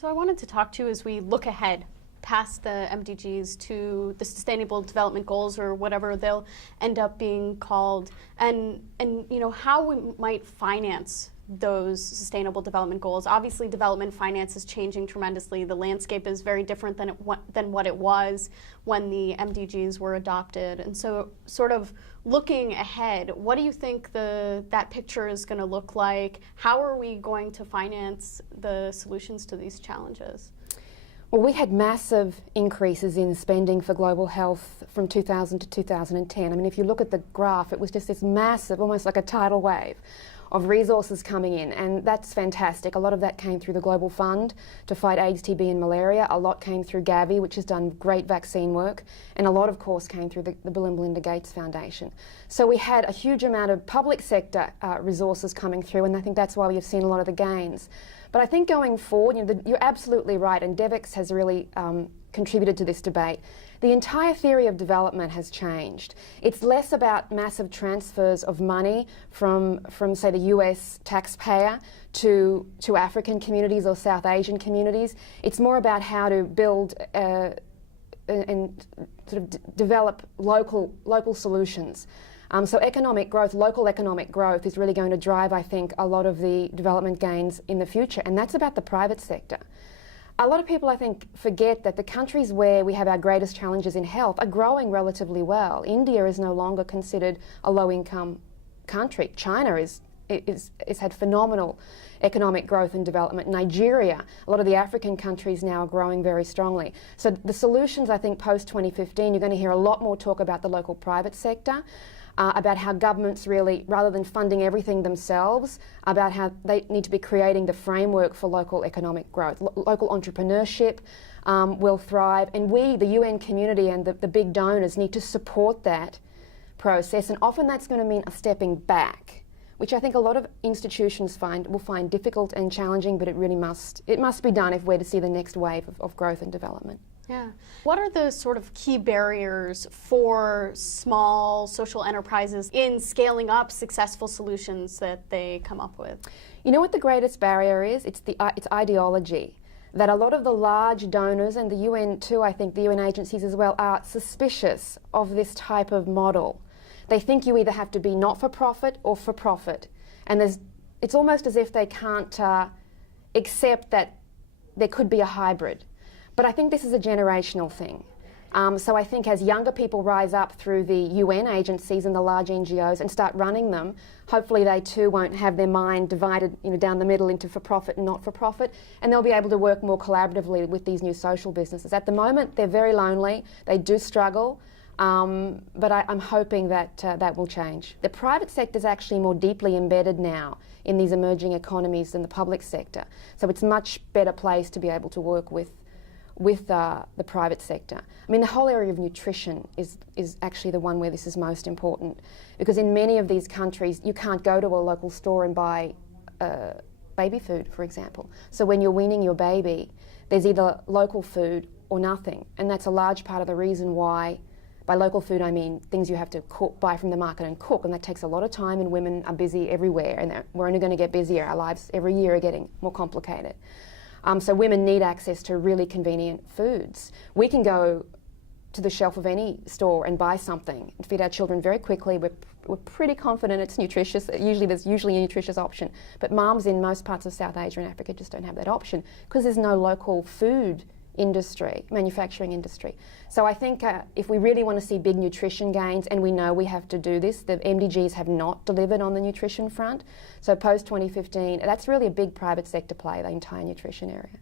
So I wanted to talk to you as we look ahead past the MDGs to the Sustainable Development Goals, or whatever they'll end up being called, and how we might finance those Sustainable Development Goals. Obviously, development finance is changing tremendously. The landscape is very different than what it was when the MDGs were adopted. And so, sort of looking ahead, what do you think that picture is going to look like? How are we going to finance the solutions to these challenges? Well, we had massive increases in spending for global health from 2000 to 2010. I mean, if you look at the graph, it was just this massive, almost like a tidal wave of resources coming in, and that's fantastic. A lot of that came through the Global Fund to fight AIDS, TB and malaria. A lot came through Gavi, which has done great vaccine work, and a lot, of course, came through the Bill and Melinda Gates Foundation. So we had a huge amount of public sector resources coming through, and I think that's why we have seen a lot of the gains. But I think going forward, you're absolutely right, and Devex has really contributed to this debate. The entire theory of development has changed. It's less about massive transfers of money from say, the US taxpayer to African communities or South Asian communities. It's more about how to build and sort of develop local solutions. So economic growth, local economic growth is really going to drive, I think, a lot of the development gains in the future, and that's about the private sector. A lot of people, I think, forget that the countries where we have our greatest challenges in health are growing relatively well. India is no longer considered a low-income country. China is had phenomenal economic growth and development. Nigeria, a lot of the African countries now are growing very strongly. So the solutions, I think, post-2015, you're going to hear a lot more talk about the local private sector, about how governments really, rather than funding everything themselves, about how they need to be creating the framework for local economic growth. Local entrepreneurship will thrive, and we, the UN community and the big donors, need to support that process, and often that's going to mean a stepping back, which I think a lot of institutions will find difficult and challenging, but it must be done if we're to see the next wave of growth and development. Yeah. What are the sort of key barriers for small social enterprises in scaling up successful solutions that they come up with? You know what the greatest barrier is? It's ideology. That a lot of the large donors, and the UN too, I think the UN agencies as well, are suspicious of this type of model. They think you either have to be not-for-profit or for-profit. And it's almost as if they can't accept that there could be a hybrid. But I think this is a generational thing. So I think as younger people rise up through the UN agencies and the large NGOs and start running them, hopefully they too won't have their mind divided down the middle into for-profit and not-for-profit, and they'll be able to work more collaboratively with these new social businesses. At the moment, they're very lonely, they do struggle, but I'm hoping that that will change. The private sector is actually more deeply embedded now in these emerging economies than the public sector, so it's a much better place to be able to work with the private sector. I mean, the whole area of nutrition is actually the one where this is most important, because in many of these countries you can't go to a local store and buy baby food, for example. So when you're weaning your baby, there's either local food or nothing, and that's a large part of the reason why, by local food I mean things you have to buy from the market and cook, and that takes a lot of time, and women are busy everywhere, and we're only going to get busier. Our lives every year are getting more complicated. So women need access to really convenient foods. We can go to the shelf of any store and buy something and feed our children very quickly. We're pretty confident it's nutritious. There's usually a nutritious option. But mums in most parts of South Asia and Africa just don't have that option because there's no local food industry, manufacturing industry. So I think if we really want to see big nutrition gains, and we know we have to do this, the MDGs have not delivered on the nutrition front. So post-2015, that's really a big private sector play, the entire nutrition area.